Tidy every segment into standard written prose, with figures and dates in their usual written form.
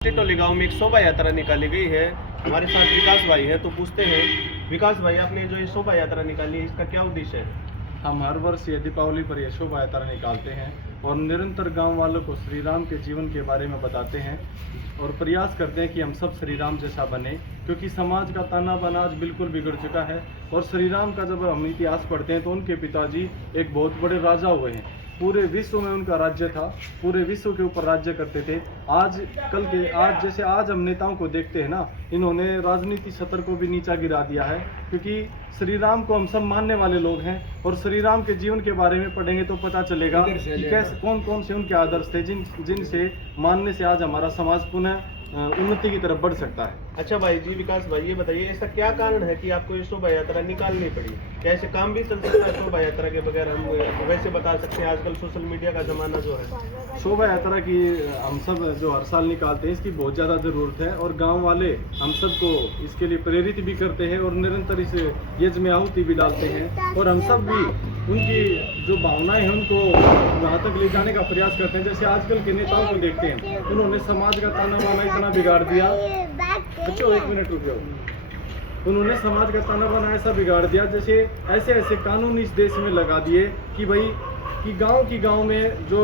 टिटोली गांव में एक शोभा यात्रा निकाली गई है। हमारे साथ विकास भाई है, तो पूछते हैं विकास भाई, आपने जो ये शोभा यात्रा निकाली है, इसका क्या उद्देश्य है? हम हर वर्ष ये दीपावली पर यह शोभा यात्रा निकालते हैं और निरंतर गांव वालों को श्री राम के जीवन के बारे में बताते हैं और प्रयास करते हैं कि हम सब श्री राम जैसा बने, क्योंकि समाज का ताना बाना आज बिल्कुल बिगड़ चुका है। और श्री राम का जब हम इतिहास पढ़ते हैं तो उनके पिताजी एक बहुत बड़े राजा हुए हैं, पूरे विश्व में उनका राज्य था, पूरे विश्व के ऊपर राज्य करते थे। आज जैसे आज हम नेताओं को देखते हैं ना, इन्होंने राजनीति सत्र को भी नीचा गिरा दिया है, क्योंकि श्री राम को हम सब मानने वाले लोग हैं और श्री राम के जीवन के बारे में पढ़ेंगे तो पता चलेगा कि कैसे कौन कौन से उनके आदर्श थे जिनसे मानने से आज हमारा समाज पुनः उन्नति की तरफ बढ़ सकता है। अच्छा भाई जी, विकास भाई ये बताइए, ऐसा क्या कारण है कि आपको ये शोभा यात्रा निकालनी पड़ी? क्या ऐसे काम भी चल सकता है शोभा यात्रा के बगैर? हम वैसे बता सकते हैं, आजकल सोशल मीडिया का जमाना जो है। शोभा यात्रा की हम सब जो हर साल निकालते हैं, इसकी बहुत ज़्यादा ज़रूरत है और गांव वाले हम सबको इसके लिए प्रेरित भी करते हैं और निरंतर इस यज्ञ में आहुति भी डालते हैं और हम सब भी उनकी जो भावनाएं हैं उनको वहाँ तक ले जाने का प्रयास करते हैं। जैसे आजकल के नेताओं को देखते हैं, उन्होंने समाज का ताना बाना इतना बिगाड़ दिया। बच्चों एक मिनट रुक जाओ। उन्होंने समाज का ताना बाना ऐसा बिगाड़ दिया, जैसे ऐसे कानून इस देश में लगा दिए कि भाई कि गांव में जो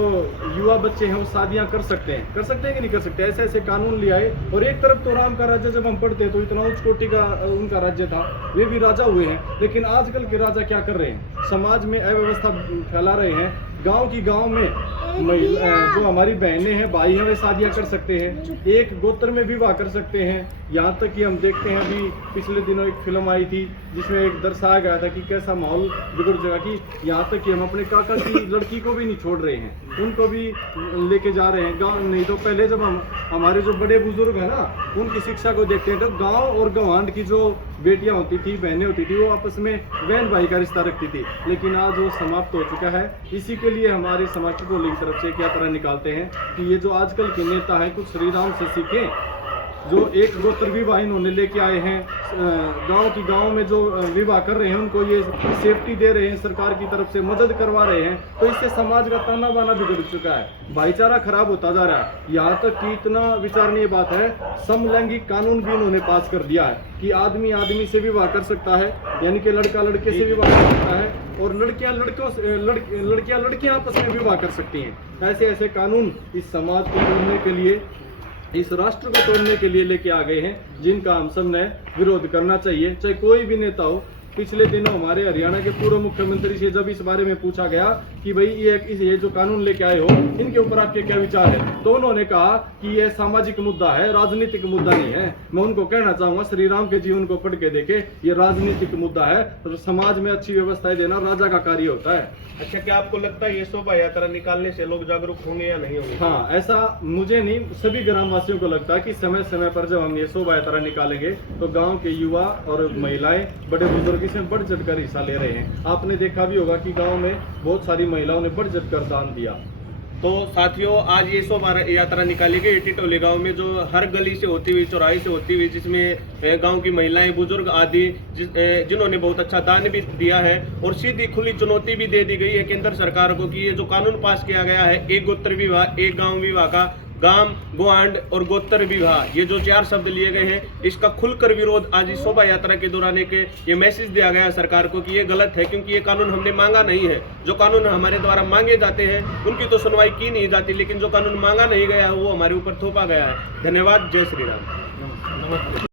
युवा बच्चे हैं वो शादियां कर सकते हैं कि नहीं कर सकते। ऐसे कानून ले आए और एक तरफ तो राम का राज्य जब हम पढ़ते तो इतना उच्च कोटि का उनका राज्य था, वे भी राजा हुए हैं, लेकिन आजकल के राजा क्या कर रहे हैं? समाज में अव्यवस्था फैला रहे हैं। गांव में जो हमारी बहनें हैं, भाई हैं, वे शादियां कर सकते हैं, एक गोत्र में विवाह कर सकते हैं। यहाँ तक कि हम देखते हैं, अभी पिछले दिनों एक फिल्म आई थी जिसमें एक दर्शाया गया था कि कैसा माहौल बिगड़ जाएगा, कि यहाँ तक कि हम अपने काका की लड़की को भी नहीं छोड़ रहे हैं, उनको भी लेके जा रहे हैं गाँव। नहीं तो पहले जब हमारे जो बड़े बुजुर्ग हैं ना, उनकी शिक्षा को देखते हैं तो गाँव और गंवांड की जो बेटियाँ होती थी, बहनें होती थी, वो आपस में बहन भाई का रिश्ता रखती थी, लेकिन आज वो समाप्त हो चुका है। इसी के लिए हमारे समाज की तरफ से एक यात्रा निकालते हैं कि ये जो आजकल के नेता हैं कुछ श्री राम से सीखें। जो एक गोत्र विवाह इन्होंने लेके आए हैं, गांव में जो विवाह कर रहे हैं उनको ये सेफ्टी दे रहे हैं, सरकार की तरफ से मदद करवा रहे हैं, तो इससे समाज का ताना बाना बिगड़ चुका है, भाईचारा खराब होता जा रहा है। यहाँ तक कि इतना विचारणीय बात है, समलैंगिक कानून भी इन्होंने पास कर दिया है कि आदमी से विवाह कर सकता है, यानी कि लड़का लड़के से विवाह कर सकता है और लड़कियां लड़कियां आपस में विवाह कर सकती हैं। ऐसे कानून इस समाज को तोड़ने के लिए, इस राष्ट्र को तोड़ने के लिए लेके आ गए हैं, जिनका हम सब ने विरोध करना चाहिए, चाहे कोई भी नेता हो। पिछले दिनों हमारे हरियाणा के पूर्व मुख्यमंत्री से जब इस बारे में पूछा गया कि भाई ये जो कानून लेके आए हो, इनके ऊपर आपके क्या विचार है, तो उन्होंने कहा कि ये सामाजिक मुद्दा है, राजनीतिक मुद्दा नहीं है। मैं उनको कहना चाहूंगा, श्री राम के जीवन को पढ़ के देखे, ये राजनीतिक मुद्दा है और समाज में अच्छी व्यवस्थाएं देना राजा का कार्य होता है। अच्छा, क्या आपको लगता है ये शोभा यात्रा निकालने से लोग जागरूक होंगे या नहीं होंगे? हाँ, ऐसा मुझे नहीं, सभी ग्रामवासियों को लगता है कि समय समय पर जब हम ये शोभा यात्रा निकालेंगे तो गांव के युवा और महिलाएं, बड़े बुजुर्ग इसमें बढ़ चढ़ कर हिस्सा ले रहे हैं। आपने देखा भी होगा कि गांव में बहुत सारी महिलाओं ने बढ़ चढ़ कर दान दिया। तो साथियों, आज ये शोभा यात्रा निकाली गई टिटोली गांव में, जो हर गली से होती हुई, चौराहे से होती हुई, जिसमें गांव की महिलाएं, बुजुर्ग आदि जिन्होंने बहुत अच्छा दान भी दिया है और सीधी खुली चुनौती भी दे दी गई है केंद्र सरकार को कि ये जो कानून पास किया गया है, एक गोत्र विवाह, एक गांव विवाह का, गांव, गोआंड और गोत्र विवाह, ये जो 4 शब्द लिए गए हैं, इसका खुलकर विरोध आज इस शोभा यात्रा के दौरान ये मैसेज दिया गया है सरकार को कि ये गलत है, क्योंकि ये कानून हमने मांगा नहीं है। जो कानून हमारे द्वारा मांगे जाते हैं उनकी तो सुनवाई की नहीं जाती, लेकिन जो कानून मांगा नहीं गया है वो हमारे ऊपर थोपा गया है। धन्यवाद। जय श्री राम।